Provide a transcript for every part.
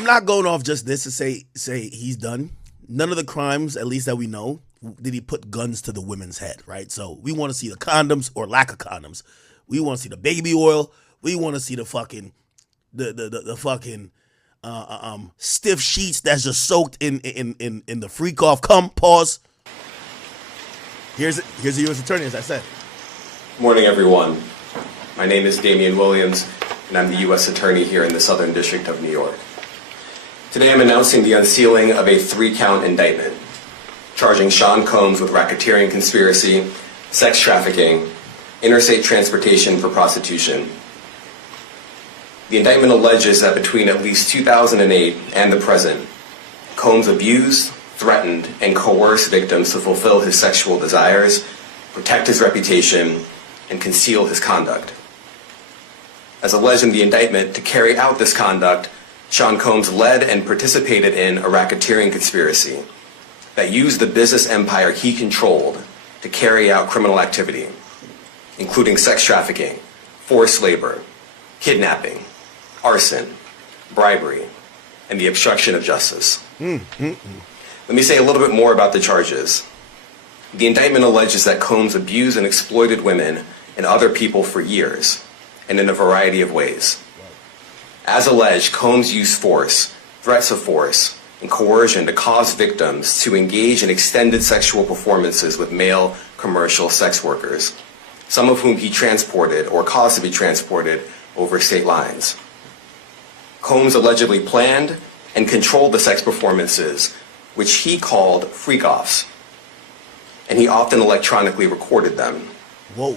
I'm not going off just this to say he's done. None of the crimes, at least that we know, did he put guns to the women's head, right? So we want to see the condoms or lack of condoms. We want to see the baby oil. We want to see the fucking the fucking stiff sheets that's just soaked in the freak off cum. Pause. Here's the U.S. Attorney, as I said. Good morning, everyone. My name is Damian Williams, and I'm the U.S. Attorney here in the Southern District of New York. Today I'm announcing the unsealing of a 3-count indictment, charging Sean Combs with racketeering conspiracy, sex trafficking, interstate transportation for prostitution. The indictment alleges that between at least 2008 and the present, Combs abused, threatened, and coerced victims to fulfill his sexual desires, protect his reputation, and conceal his conduct. As alleged in the indictment, to carry out this conduct, Sean Combs led and participated in a racketeering conspiracy that used the business empire he controlled to carry out criminal activity, including sex trafficking, forced labor, kidnapping, arson, bribery, and the obstruction of justice. Let me say a little bit more about the charges. The indictment alleges that Combs abused and exploited women and other people for years, and in a variety of ways. As alleged, Combs used force, threats of force, and coercion to cause victims to engage in extended sexual performances with male commercial sex workers, some of whom he transported or caused to be transported over state lines. Combs allegedly planned and controlled the sex performances, which he called freak-offs, and he often electronically recorded them. Whoa.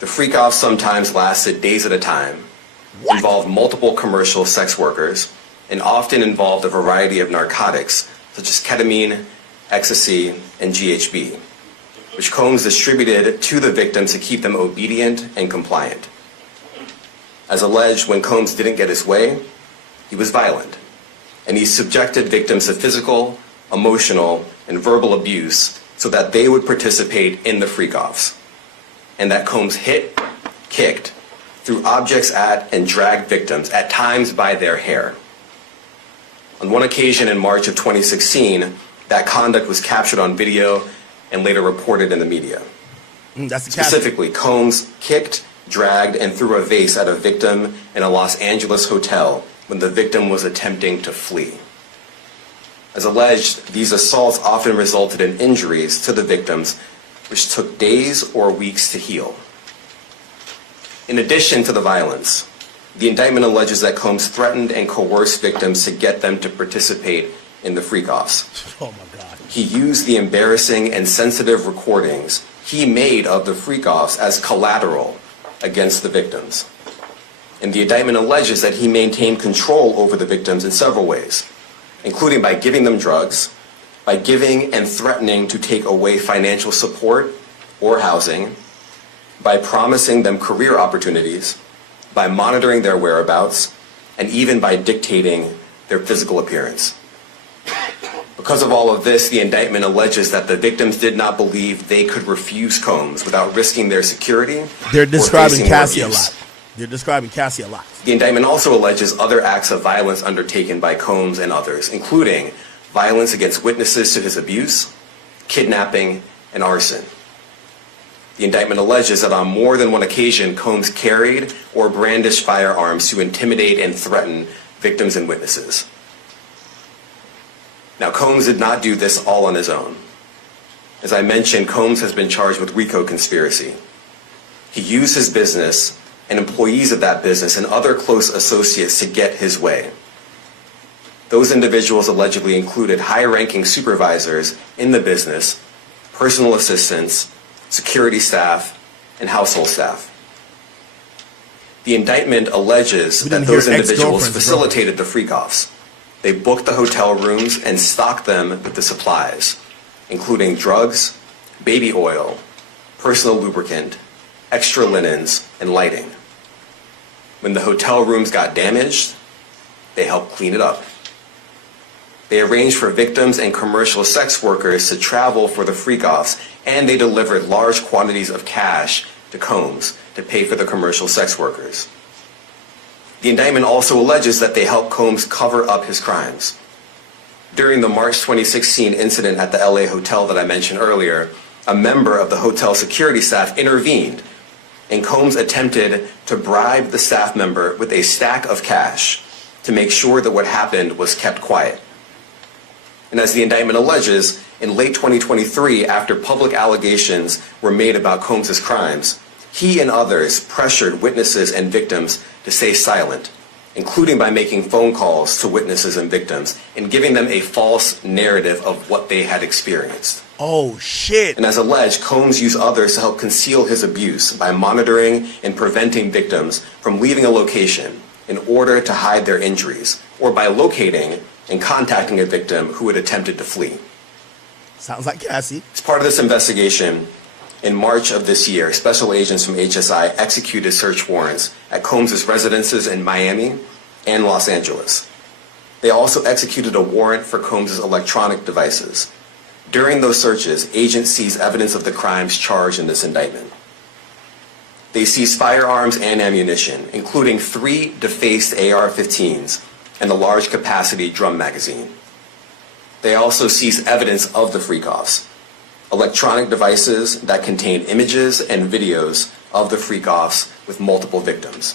The freak-offs sometimes lasted days at a time, involved multiple commercial sex workers, and often involved a variety of narcotics, such as ketamine, ecstasy, and GHB, which Combs distributed to the victims to keep them obedient and compliant. As alleged, when Combs didn't get his way, he was violent, and he subjected victims to physical, emotional, and verbal abuse so that they would participate in the freak-offs, and that Combs hit, kicked, threw objects at, and dragged victims, at times by their hair. On one occasion in March of 2016, that conduct was captured on video and later reported in the media. Specifically, Combs kicked, dragged, and threw a vase at a victim in a Los Angeles hotel when the victim was attempting to flee. As alleged, these assaults often resulted in injuries to the victims, which took days or weeks to heal. In addition to the violence, the indictment alleges that Combs threatened and coerced victims to get them to participate in the freak-offs. Oh my God. He used the embarrassing and sensitive recordings he made of the freak-offs as collateral against the victims. And the indictment alleges that he maintained control over the victims in several ways, including by giving them drugs, by giving and threatening to take away financial support or housing, by promising them career opportunities, by monitoring their whereabouts, and even by dictating their physical appearance. Because of all of this, the indictment alleges that the victims did not believe they could refuse Combs without risking their security. They're describing Cassie a lot. They're describing Cassie a lot. The indictment also alleges other acts of violence undertaken by Combs and others, including violence against witnesses to his abuse, kidnapping, and arson. The indictment alleges that on more than one occasion, Combs carried or brandished firearms to intimidate and threaten victims and witnesses. Now, Combs did not do this all on his own. As I mentioned, Combs has been charged with RICO conspiracy. He used his business and employees of that business and other close associates to get his way. Those individuals allegedly included high-ranking supervisors in the business, personal assistants, security staff, and household staff. The indictment alleges that those individuals facilitated the freak-offs. They booked the hotel rooms and stocked them with the supplies, including drugs, baby oil, personal lubricant, extra linens, and lighting. When the hotel rooms got damaged, they helped clean it up. They arranged for victims and commercial sex workers to travel for the freak-offs, and they delivered large quantities of cash to Combs to pay for the commercial sex workers. The indictment also alleges that they helped Combs cover up his crimes. During the March 2016 incident at the LA hotel that I mentioned earlier, a member of the hotel security staff intervened, and Combs attempted to bribe the staff member with a stack of cash to make sure that what happened was kept quiet. And as the indictment alleges, in late 2023, after public allegations were made about Combs' crimes, he and others pressured witnesses and victims to stay silent, including by making phone calls to witnesses and victims and giving them a false narrative of what they had experienced. Oh, shit. And as alleged, Combs used others to help conceal his abuse by monitoring and preventing victims from leaving a location in order to hide their injuries, or by locating and contacting a victim who had attempted to flee. Sounds like Cassie. As part of this investigation, in March of this year, special agents from HSI executed search warrants at Combs' residences in Miami and Los Angeles. They also executed a warrant for Combs' electronic devices. During those searches, agents seized evidence of the crimes charged in this indictment. They seized firearms and ammunition, including 3 defaced AR-15s and a large capacity drum magazine. They also seized evidence of the freak-offs, electronic devices that contain images and videos of the freak-offs with multiple victims.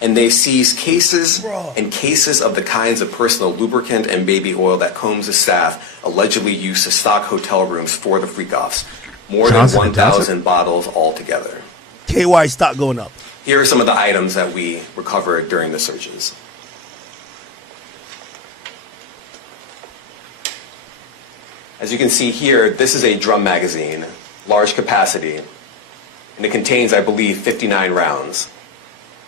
And they seized cases and cases of the kinds of personal lubricant and baby oil that Combs' staff allegedly used to stock hotel rooms for the freak-offs. More than 1,000 bottles altogether. KY stock going up. Here are some of the items that we recovered during the searches. As you can see here, this is a drum magazine, large capacity, and it contains, I believe, 59 rounds.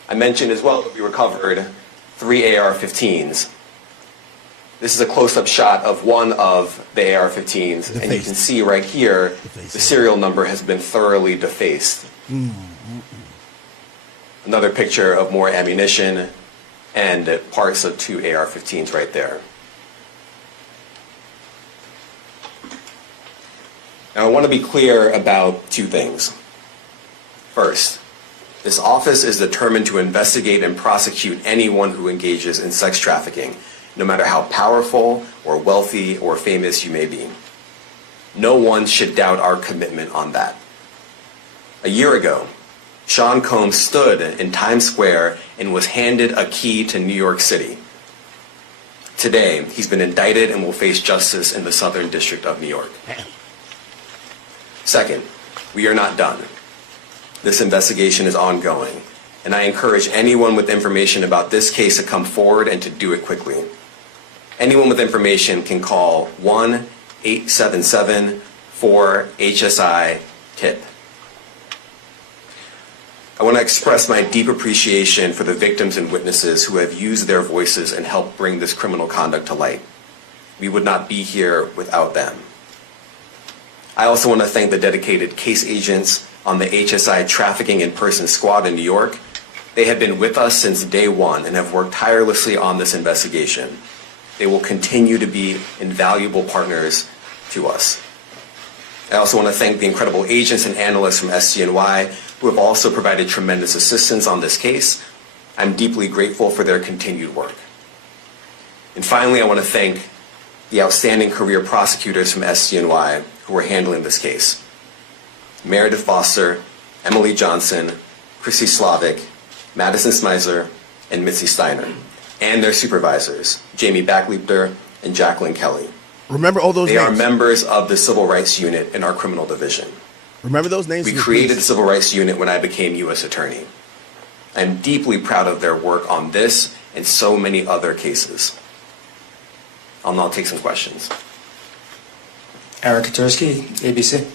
I mentioned as well that we recovered 3 AR-15s. This is a close-up shot of one of the AR-15s, and you can see right here, the serial number has been thoroughly defaced. Another picture of more ammunition and parts of 2 AR-15s right there. Now, I want to be clear about 2 things. First, this office is determined to investigate and prosecute anyone who engages in sex trafficking, no matter how powerful or wealthy or famous you may be. No one should doubt our commitment on that. A year ago, Sean Combs stood in Times Square and was handed a key to New York City. Today, he's been indicted and will face justice in the Southern District of New York. Second, we are not done. This investigation is ongoing, and I encourage anyone with information about this case to come forward and to do it quickly. Anyone with information can call 1-877-4-HSI-TIP. I want to express my deep appreciation for the victims and witnesses who have used their voices and helped bring this criminal conduct to light. We would not be here without them. I also want to thank the dedicated case agents on the HSI Trafficking in Person Squad in New York. They have been with us since day one and have worked tirelessly on this investigation. They will continue to be invaluable partners to us. I also want to thank the incredible agents and analysts from SDNY who have also provided tremendous assistance on this case. I'm deeply grateful for their continued work. And finally, I want to thank the outstanding career prosecutors from SDNY who are handling this case. Meredith Foster, Emily Johnson, Chrissy Slavic, Madison Smizer, and Mitzi Steiner, and their supervisors, Jamie Backleiter and Jacqueline Kelly. Remember all those names? They are members of the Civil Rights Unit in our criminal division. Remember those names? We created the Civil Rights Unit when I became U.S. Attorney. I'm deeply proud of their work on this and so many other cases. I'll now take some questions. Eric Katursky, ABC.